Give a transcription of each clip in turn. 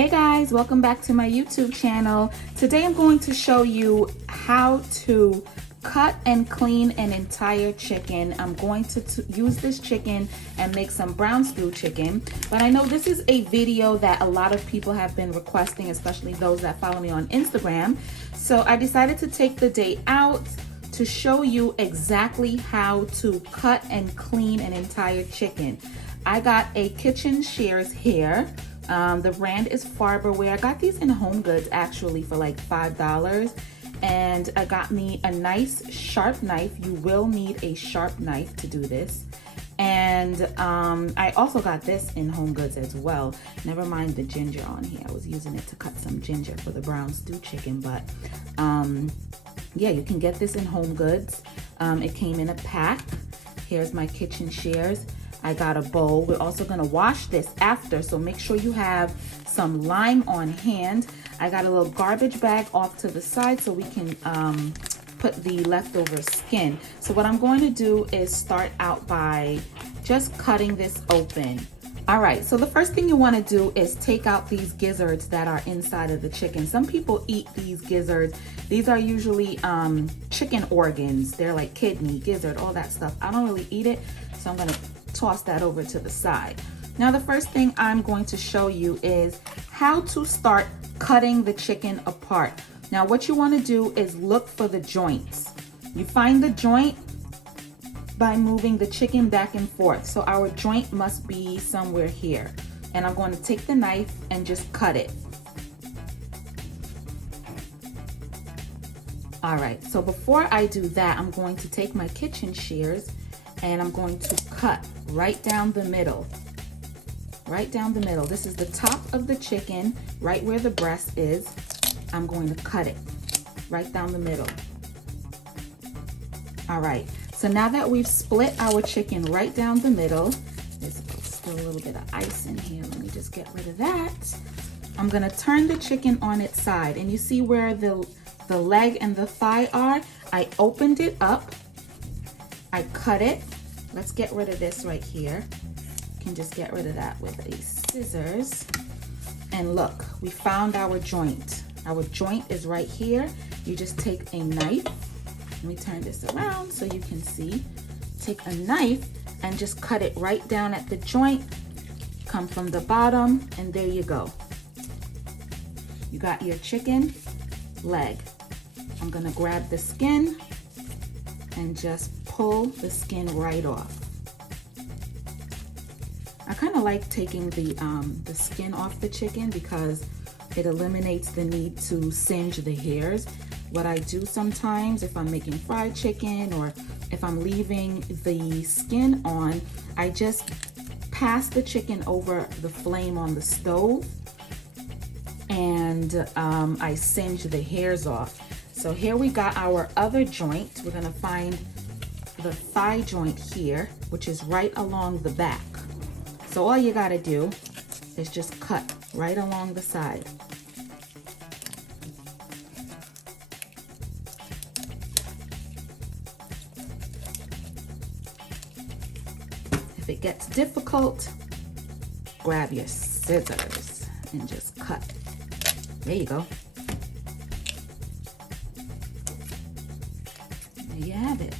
Hey guys, welcome back to my YouTube channel. Today I'm going to show you how to cut and clean an entire chicken. I'm going to use this chicken and make some brown stew chicken, but I know this is a video that a lot of people have been requesting, especially those that follow me on Instagram. So I decided to take the day out to show you exactly how to cut and clean an entire chicken. I got a kitchen shears here. The brand is Farberware. I got these in Home Goods actually for like $5, and I got me a nice sharp knife. You will need a sharp knife to do this. And I also got this in Home Goods as well. Never mind the ginger on here. I was using it to cut some ginger for the brown stew chicken, but yeah, you can get this in Home Goods. It came in a pack. Here's my kitchen shears. I got a bowl. We're also gonna wash this after, so make sure you have some lime on hand. I got a little garbage bag off to the side so we can put the leftover skin. So what I'm going to do is start out by just cutting this open. All right, so the first thing you wanna do is take out these gizzards that are inside of the chicken. Some people eat these gizzards. These are usually chicken organs. They're like kidney, gizzard, all that stuff. I don't really eat it, so I'm gonna toss that over to the side. Now the first thing I'm going to show you is how to start cutting the chicken apart. Now what you want to do is look for the joints. You find the joint by moving the chicken back and forth. So our joint must be somewhere here. And I'm going to take the knife and just cut it. All right, so before I do that, I'm going to take my kitchen shears and I'm going to cut right down the middle. Right down the middle. This is the top of the chicken, right where the breast is. I'm going to cut it right down the middle. All right, so now that we've split our chicken right down the middle, there's still a little bit of ice in here. Let me just get rid of that. I'm gonna turn the chicken on its side, and you see where the leg and the thigh are? I opened it up. I cut it. Let's get rid of this right here. You can just get rid of that with a scissors. And look, we found our joint. Our joint is right here. You just take a knife. Let me turn this around so you can see. Take a knife and just cut it right down at the joint. Come from the bottom, and there you go. You got your chicken leg. I'm gonna grab the skin and just pull the skin right off. I kind of like taking the skin off the chicken because it eliminates the need to singe the hairs. What I do sometimes if I'm making fried chicken or if I'm leaving the skin on, I just pass the chicken over the flame on the stove and I singe the hairs off. So here we got our other joint. We're gonna find the thigh joint here, which is right along the back. So all you gotta do is just cut right along the side. If it gets difficult, grab your scissors and just cut. There you go. There you have it.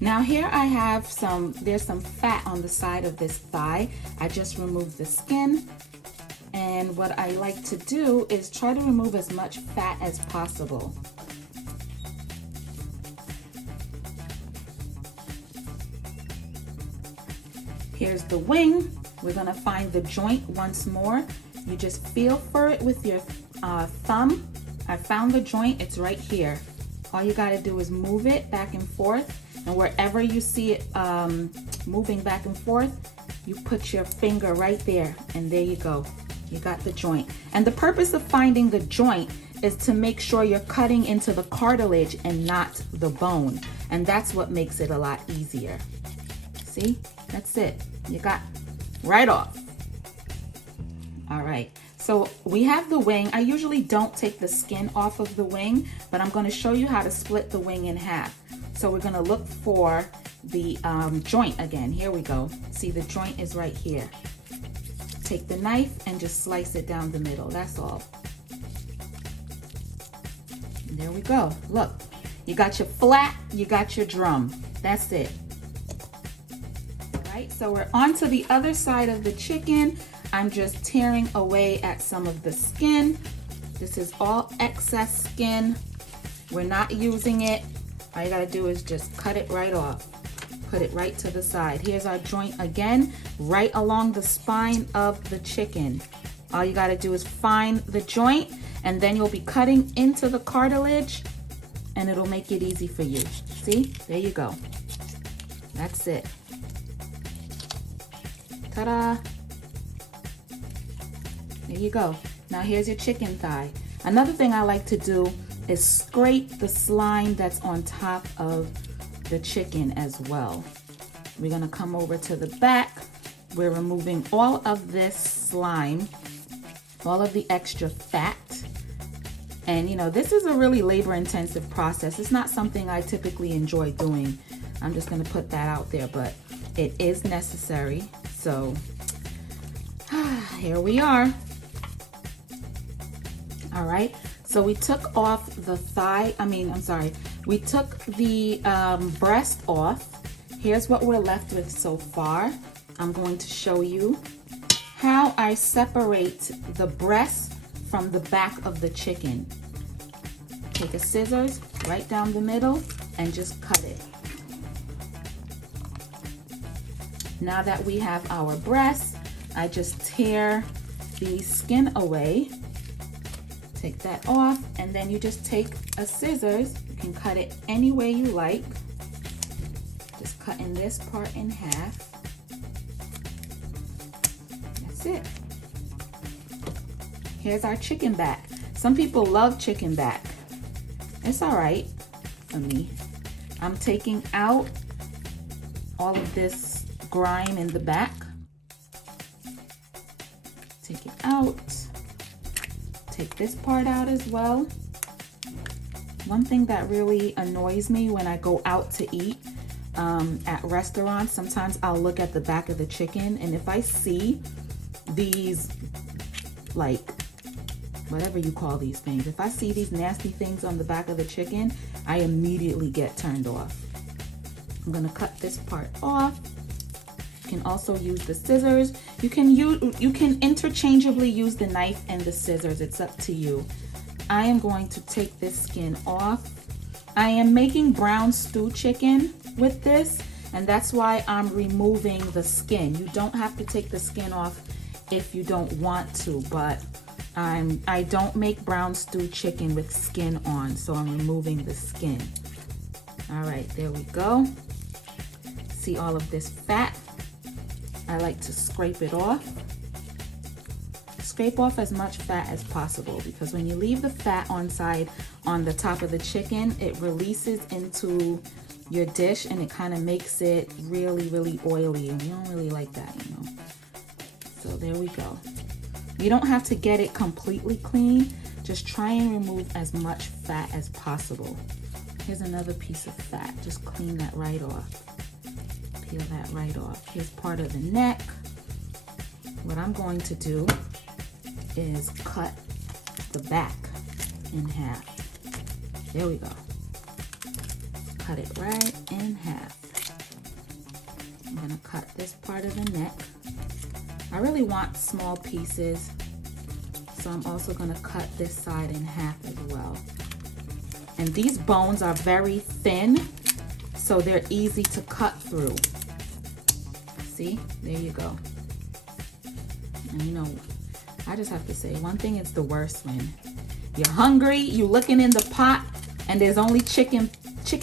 Now here I have there's some fat on the side of this thigh. I just removed the skin, and what I like to do is try to remove as much fat as possible. Here's the wing. We're gonna find the joint once more. You just feel for it with your thumb. I found the joint, it's right here. All you gotta do is move it back and forth, and wherever you see it moving back and forth, you put your finger right there, and there you go. You got the joint. And the purpose of finding the joint is to make sure you're cutting into the cartilage and not the bone. And that's what makes it a lot easier. See, that's it. You got right off. All right, so we have the wing. I usually don't take the skin off of the wing, but I'm gonna show you how to split the wing in half. So we're gonna look for the joint again. Here we go. See, the joint is right here. take the knife and just slice it down the middle. That's all. And there we go. Look, you got your flat, you got your drum. That's it. All right, so we're on to the other side of the chicken. I'm just tearing away at some of the skin. This is all excess skin. We're not using it. All you gotta do is just cut it right off. Put it right to the side. Here's our joint again, right along the spine of the chicken. All you gotta do is find the joint, and then you'll be cutting into the cartilage, and it'll make it easy for you. See, there you go. That's it. Ta-da. There you go. Now here's your chicken thigh. Another thing I like to do is scrape the slime that's on top of the chicken as well. We're gonna come over to the back. We're removing all of this slime, all of the extra fat. And you know, this is a really labor-intensive process. It's not something I typically enjoy doing. I'm just gonna put that out there, but it is necessary. So here we are. All right, so we took off the thigh, we took the breast off. Here's what we're left with so far. I'm going to show you how I separate the breast from the back of the chicken. Take a scissors right down the middle and just cut it. Now that we have our breast, I just tear the skin away. Take that off, and then you just take a scissors. You can cut it any way you like. Just cutting this part in half. That's it. Here's our chicken back. Some people love chicken back. It's all right for me. I'm taking out all of this grime in the back. Take it out. Take this part out as well. One thing that really annoys me when I go out to eat at restaurants, sometimes I'll look at the back of the chicken, and if I see these, like, whatever you call these things, if I see these nasty things on the back of the chicken, I immediately get turned off. I'm gonna cut this part off. You can also use the scissors. You can interchangeably use the knife and the scissors. It's up to you. I am going to take this skin off. I am making brown stew chicken with this, and that's why I'm removing the skin. You don't have to take the skin off if you don't want to, but I don't make brown stew chicken with skin on, so I'm removing the skin. All right, there we go. See all of this fat? I like to scrape it off. Scrape off as much fat as possible, because when you leave the fat on the top of the chicken, it releases into your dish and it kind of makes it really, really oily, and you don't really like that, you know. So there we go. You don't have to get it completely clean. Just try and remove as much fat as possible. Here's another piece of fat. Just clean that right off. Peel that right off. Here's part of the neck. What I'm going to do is cut the back in half. There we go. Cut it right in half. I'm gonna cut this part of the neck. I really want small pieces, so I'm also gonna cut this side in half as well. And these bones are very thin, so they're easy to cut through. See, there you go. And you know, I just have to say, one thing is the worst when you're hungry, you're looking in the pot, and there's only chicken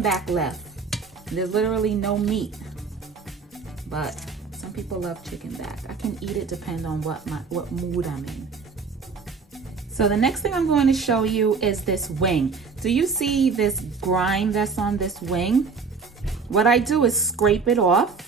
back left. There's literally no meat. But some people love chicken back. I can eat it depending on what mood I'm in. So the next thing I'm going to show you is this wing. Do you see this grime that's on this wing? What I do is scrape it off.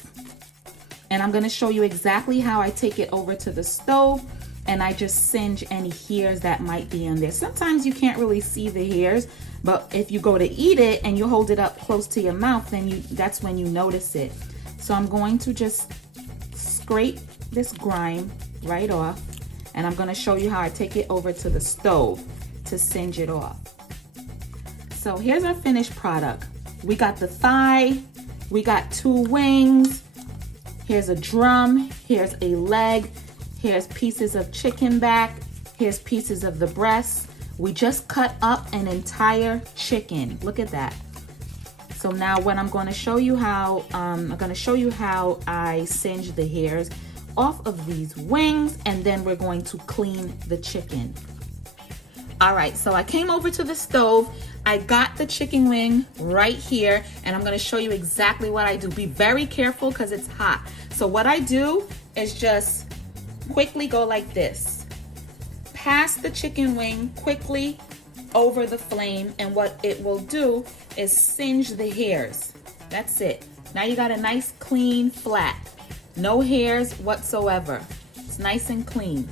And I'm gonna show you exactly how I take it over to the stove, and I just singe any hairs that might be in there. Sometimes you can't really see the hairs, but if you go to eat it and you hold it up close to your mouth, then that's when you notice it. So I'm going to just scrape this grime right off. And I'm gonna show you how I take it over to the stove to singe it off. So here's our finished product. We got the thigh, we got 2 wings, here's a drum, here's a leg, here's pieces of chicken back, here's pieces of the breast. We just cut up an entire chicken. Look at that. So now what I'm going to show you how, I singe the hairs off of these wings, and then we're going to clean the chicken. All right, so I came over to the stove. I got the chicken wing right here, and I'm gonna show you exactly what I do. Be very careful because it's hot. So what I do is just quickly go like this. Pass the chicken wing quickly over the flame, and what it will do is singe the hairs. That's it. Now you got a nice clean flat. No hairs whatsoever. It's nice and clean.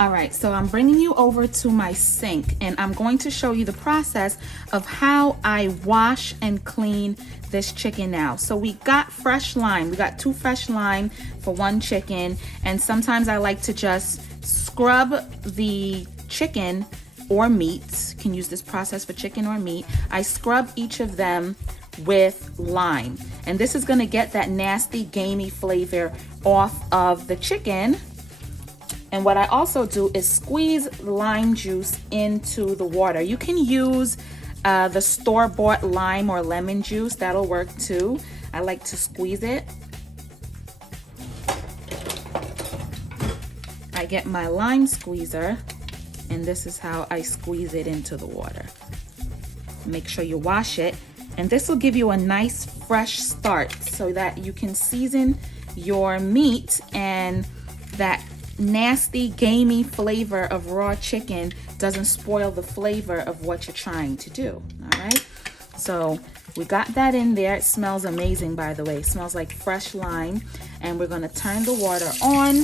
All right, so I'm bringing you over to my sink, and I'm going to show you the process of how I wash and clean this chicken now. So we got fresh lime. We got 2 fresh lime for 1 chicken, and sometimes I like to just scrub the chicken or meat. You can use this process for chicken or meat. I scrub each of them with lime, and this is gonna get that nasty gamey flavor off of the chicken. And what I also do is squeeze lime juice into the water. You can use the store-bought lime or lemon juice. That'll work too. I like to squeeze it. I get my lime squeezer, and this is how I squeeze it into the water. Make sure you wash it, and this will give you a nice fresh start so that you can season your meat, and that nasty gamey flavor of raw chicken doesn't spoil the flavor of what you're trying to do. All right, so we got that in there. It smells amazing, by the way. It smells like fresh lime. And we're going to turn the water on.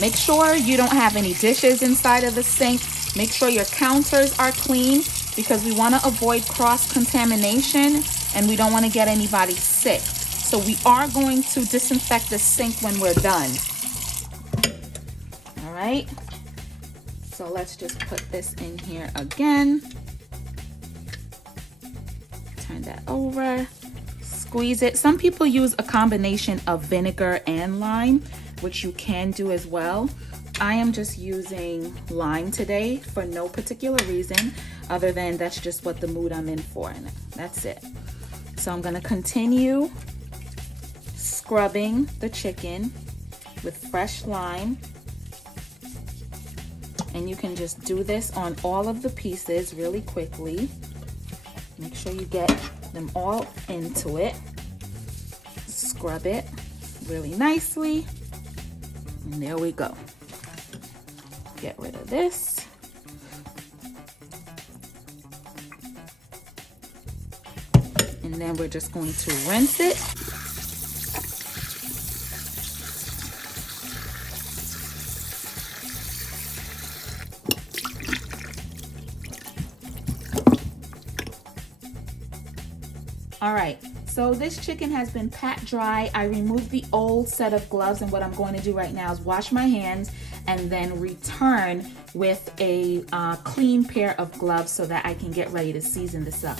Make sure you don't have any dishes inside of the sink. Make sure your counters are clean, because we want to avoid cross-contamination, and we don't want to get anybody sick. So we are going to disinfect the sink when we're done. All right, so let's just put this in here again. Turn that over, squeeze it. Some people use a combination of vinegar and lime, which you can do as well. I am just using lime today for no particular reason other than that's just what the mood I'm in for, and that's it. So I'm gonna continue scrubbing the chicken with fresh lime. And you can just do this on all of the pieces really quickly. Make sure you get them all into it. Scrub it really nicely. And there we go. Get rid of this. And then we're just going to rinse it. All right, so this chicken has been pat dry. I removed the old set of gloves, and what I'm going to do right now is wash my hands and then return with a clean pair of gloves so that I can get ready to season this up.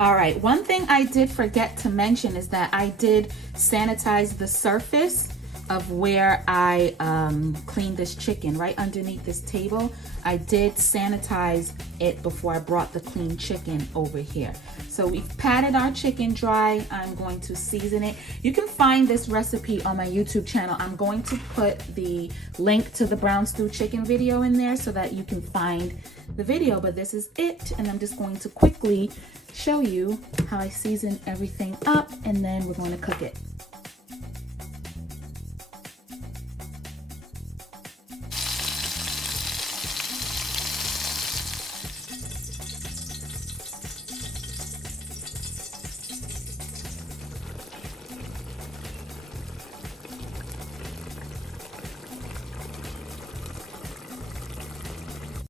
All right, one thing I did forget to mention is that I did sanitize the surface of where I cleaned this chicken. Right underneath this table, I did sanitize it before I brought the clean chicken over here. So we've patted our chicken dry. I'm going to season it. You can find this recipe on my YouTube channel. I'm going to put the link to the brown stew chicken video in there so that you can find the video, but this is it. And I'm just going to quickly show you how I season everything up, and then we're going to cook it.